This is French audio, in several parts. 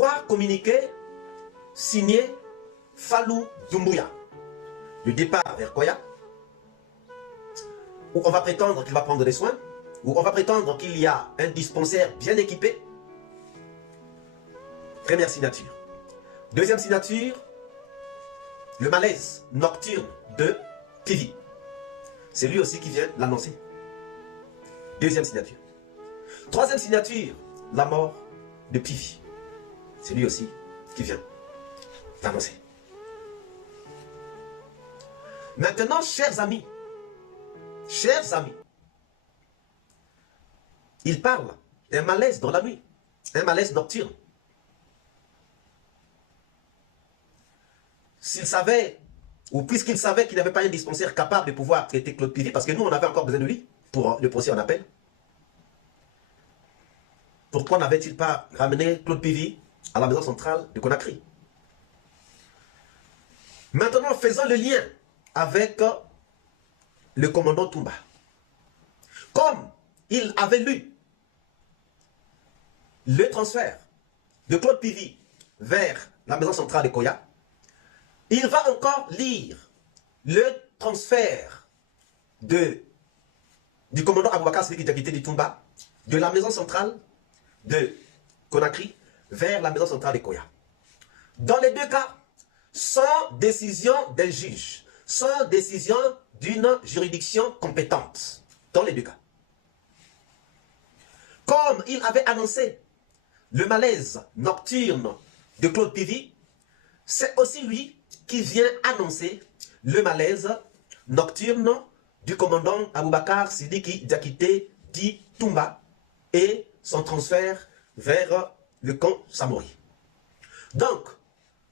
3 communiqués signés Fallou Doumbouya. Le départ vers Koya, où on va prétendre qu'il va prendre des soins, où on va prétendre qu'il y a un dispensaire bien équipé. Première signature. Deuxième signature, le malaise nocturne de Pivi. C'est lui aussi qui vient l'annoncer. Deuxième signature. Troisième signature, la mort de Pivi. C'est lui aussi qui vient l'annoncer. Maintenant, chers amis, il parle d'un malaise dans la nuit, un malaise nocturne. S'il savait, ou puisqu'il savait qu'il n'avait pas un dispensaire capable de pouvoir traiter Claude Pivi, parce que nous, on avait encore besoin de lui pour le procès en appel, pourquoi n'avait-il pas ramené Claude Pivi à la maison centrale de Conakry? Maintenant, faisons le lien avec le commandant Toumba. Comme il avait lu le transfert de Claude Pivi vers la maison centrale de Koya, il va encore lire le transfert du commandant Aboubakar Sidiki Diakité du Toumba de la maison centrale de Conakry vers la maison centrale de Koya. Dans les deux cas, sans décision d'un juge, sans décision d'une juridiction compétente. Dans les deux cas. Comme il avait annoncé le malaise nocturne de Claude Pivi, c'est aussi lui qui vient annoncer le malaise nocturne du commandant Aboubakar Sidiki Diakité dit Toumba et son transfert vers le camp Samori. Donc,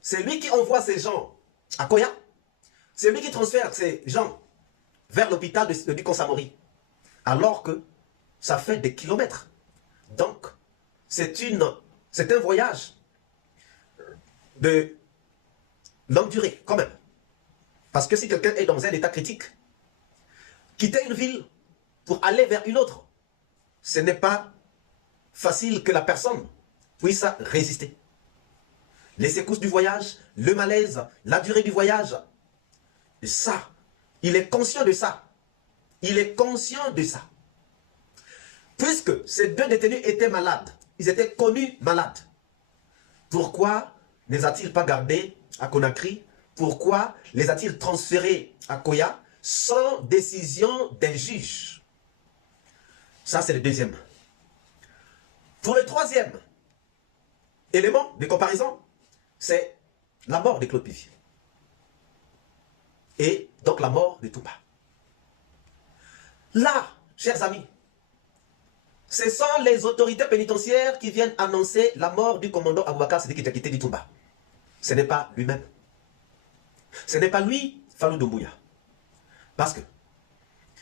c'est lui qui envoie ces gens à Koya, c'est lui qui transfère ces gens vers l'hôpital du camp Samori, alors que ça fait des kilomètres. Donc, c'est un voyage de longue durée, quand même. Parce que si quelqu'un est dans un état critique, quitter une ville pour aller vers une autre, ce n'est pas facile que la personne puisse résister. Les secousses du voyage, le malaise, la durée du voyage, et ça, il est conscient de ça. Il est conscient de ça. Puisque ces deux détenus étaient malades, ils étaient connus malades, pourquoi ne les a-t-il pas gardés à Conakry? Pourquoi les a-t-il transférés à Koya sans décision d'un juge? Ça, c'est le deuxième. Pour le troisième élément de comparaison, c'est la mort de Claude Pivi. Et donc la mort de Toumba. Là, chers amis, ce sont les autorités pénitentiaires qui viennent annoncer la mort du commandant Aboubakar Sidiki Diakité dit Toumba. Ce n'est pas lui-même. Ce n'est pas lui, Fallou Doumbouya. Parce que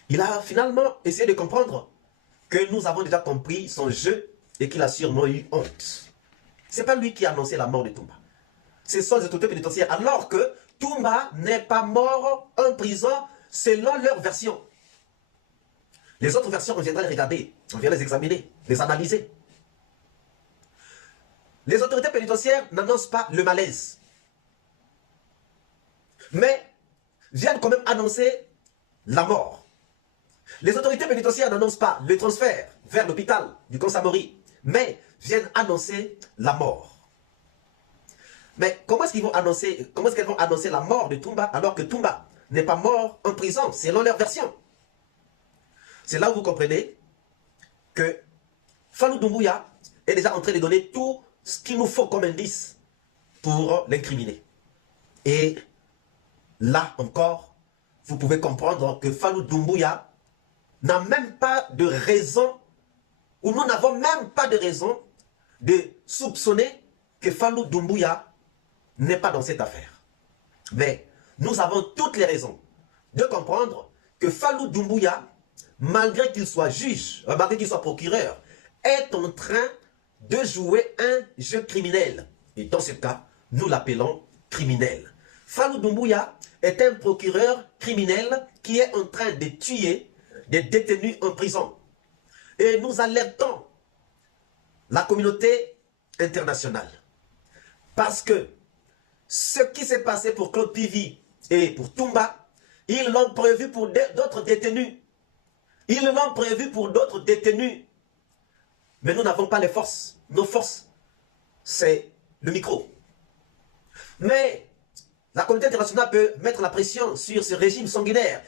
il a finalement essayé de comprendre que nous avons déjà compris son jeu et qu'il a sûrement eu honte. Ce n'est pas lui qui a annoncé la mort de Toumba. Ce sont les autorités pénitentiaires. Alors que Toumba n'est pas mort en prison selon leur version. Les autres versions, on viendra les regarder, on viendra les examiner, les analyser. Les autorités pénitentiaires n'annoncent pas le malaise, mais viennent quand même annoncer la mort. Les autorités pénitentiaires n'annoncent pas le transfert vers l'hôpital du camp Samori, mais viennent annoncer la mort. Mais comment est-ce qu'elles vont annoncer la mort de Toumba alors que Toumba n'est pas mort en prison selon leur version? C'est là où vous comprenez que Fallou Doumbouya est déjà en train de donner tout ce qu'il nous faut comme indice pour l'incriminer. Et là encore, vous pouvez comprendre que Fallou Doumbouya n'a même pas de raison, ou nous n'avons même pas de raison de soupçonner que Fallou Doumbouya n'est pas dans cette affaire. Mais nous avons toutes les raisons de comprendre que Fallou Doumbouya, malgré qu'il soit juge, malgré qu'il soit procureur, est en train de jouer un jeu criminel. Et dans ce cas, nous l'appelons criminel. Fallou Doumbouya est un procureur criminel qui est en train de tuer des détenus en prison. Et nous alertons la communauté internationale. Parce que ce qui s'est passé pour Claude Pivi et pour Toumba, ils l'ont prévu pour d'autres détenus. Ils l'ont prévu pour d'autres détenus. Mais nous n'avons pas les forces. Nos forces, c'est le micro. Mais la communauté internationale peut mettre la pression sur ce régime sanguinaire.